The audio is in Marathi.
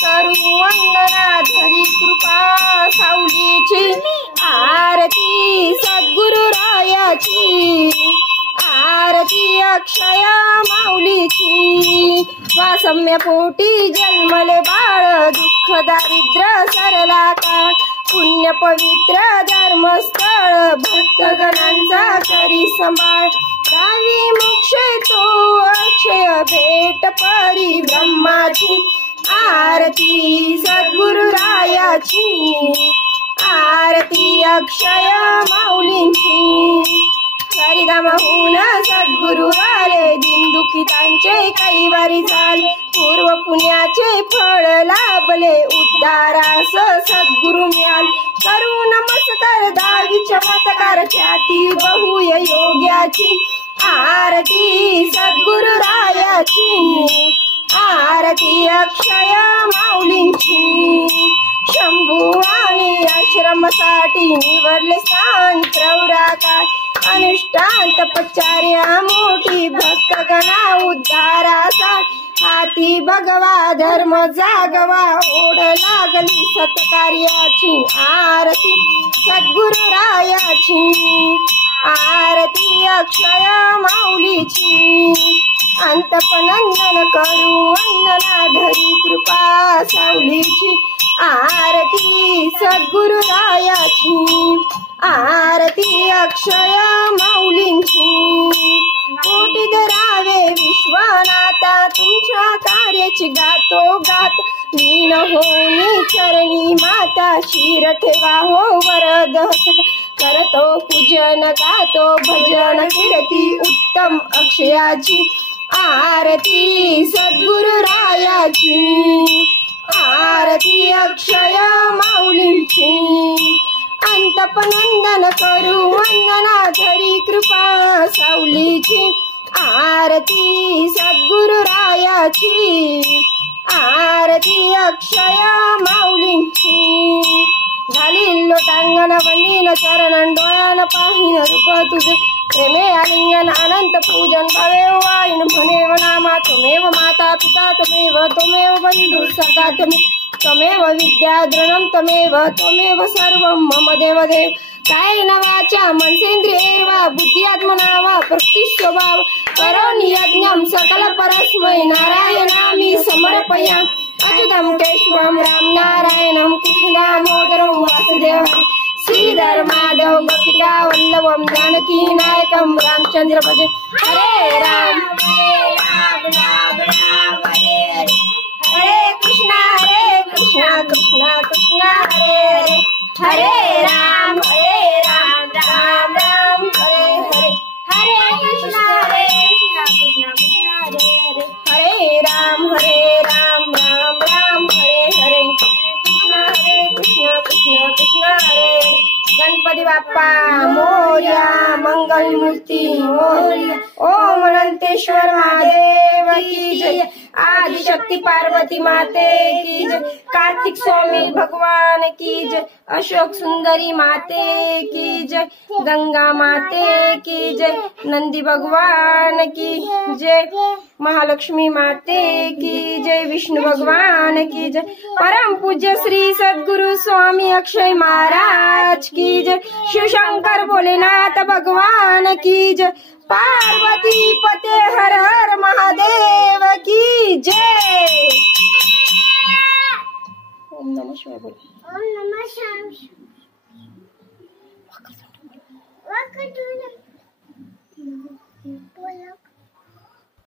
करू वंदना धरी कृपा सावलीची आरती सद्गुरुरायाची आरती अक्षय माऊलीची वासम्य पोटी जन्मले बाळ दुःख दारिद्र्य सरला काळ पुण्य पवित्र धर्मस्थळ भक्तगणांचा करी संभाळ गावी मोक्ष तो अक्षय भेट परी ब्रह्माची आरती सद्गुरुरायाची आरती अक्षय माऊलींची हरिधामहून सद्गुरु आले दिनदुखितांचे कैवारी झाले पूर्व पुण्याचे फळ लाभले उद्धारास सद्गुरु मिळाले करू नमस्कार दावी चमत्कार ख्याती बहुय योग्याची आरती सद्गुरुरायाची आरती अक्षय माऊलींची शंभू आणि आश्रमासाठी निवडले स्थान प्रवराकाठ अनुष्ठान तपश्चर्या मोठी भक्तगणा उद्धारासाठी हाती भगवा धर्म जागवा ओढ लागली सत्कार्याची आरती सद्गुरुरायाची आरती अक्षय माऊलीची अंतपनंदन करू वंदना धरी कृपा सावलीची आरती सद्गुरुरायाची आरती अक्षय माऊलींची कोटी धरावे विश्वनाथा तुमच्या कार्याची गातो गात लीन होनी चरणी माता शिर ठेवा हो वरद करतो पूजन गातो भजन कीर्ती उत्तम अक्षयाची आरती सद्गुरुरायाची आरती अक्षय माऊलींची अंतपनंदन करू वंदना धरी कृपा सावलीची आरती सद्गुरुरायाची आरती अक्षय माऊलींची झाली लोटांगण वंदीन चरण डोळ्यान पाहिन रूप तुझे प्रेमे आलिंगन अनंत पूजन भवे वाईन भनेव नामा त्वमेव माता पिता त्वमेव बंधु सखा त्वमेव विद्या द्रवणं त्वमेव सर्वं मम देवदेव कायेन वाचा मनसेन्द्रियैर्वा बुद्ध्यात्मना वा प्रकृतिस्वभाव करोमि यज्ञं सकल परस्मै नारायणामि समर्पयामि अच्युतं केशवं राम नारायणं कृष्णदामोदरं वासुदेवं श्रीधर माधव गोपिका वल्लभं जानकी नायकं रामचंद्र भजे हरे राम राम राम हरे हरे हरे कृष्णा कृष्णा कृष्णा हरे हरे हरे राम राम राम हरे हरे हरे कृष्णा कृष्णा कृष्णा हरे हरे राम राम राम हरे हरे कृष्णा कृष्णा हरे गणपती बाप्पा मोरया मंगल मूर्ती मोरया ओम अनंतेश्वर महादेव की जय आदिशक्ति पार्वती माते की जय कार्तिक स्वामी भगवान की जय अशोक सुंदरी माते की जय गंगा माते की जय नंदी भगवान की जय महालक्ष्मी माते की जय विष्णु भगवान की जय परम पूज्य श्री सद्गुरु स्वामी अक्षय महाराज की जय शिव शंकर भोलेनाथ भगवान की जय पार्वती पते हर हर महादेव की जय ओम नमः शिवाय बोल ओम नमः शिवाय